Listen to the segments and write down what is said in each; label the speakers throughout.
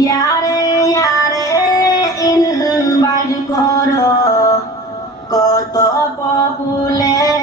Speaker 1: ইয়ারে ইয়ারে ইনভাইট করো। কত পপুলেশন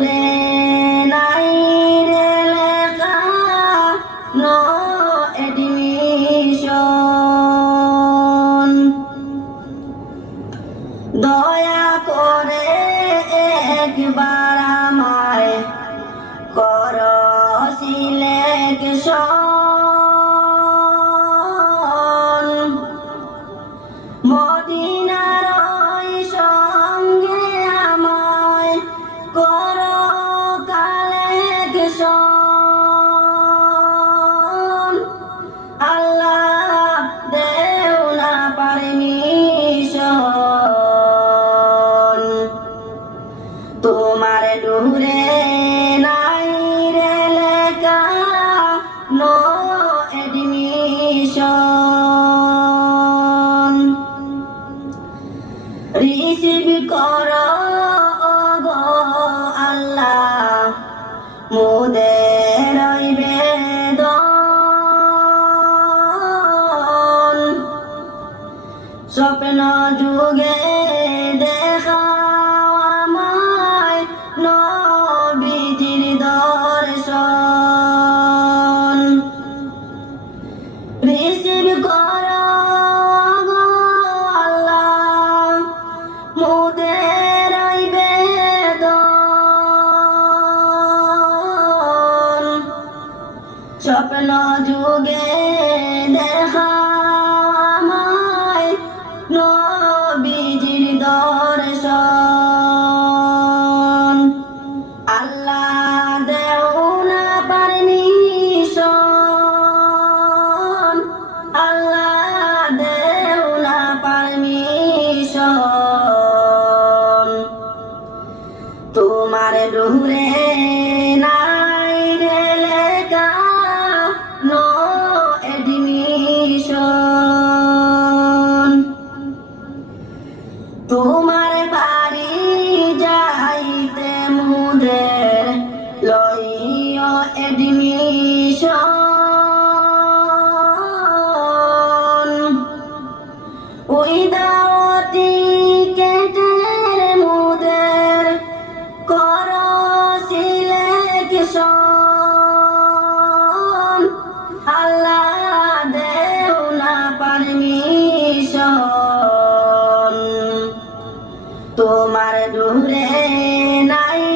Speaker 1: ডোরে নাই রে লেখা নো এডমিশন দয়া করে একবার আমায় কর সিলেকশন। তোমার ডুরে নাই রে লেখা নো এডমিশন রিসিভ করো আল্লাহ স্বপ্ন যুগে দেখা স্বপ্ন যুগে দেখা আমায় নবীজির দর্শন। আল্লাহ দেও না পারমিশন। আল্লাহ দেও না পারমিশন। তোমার ডুরে নাই লইও এডমিশন ওই দাওয়াতি কেটের মুদের কর সিলেকশন আল্লাহ দেও না পারমিশন তোমার দূরে নাই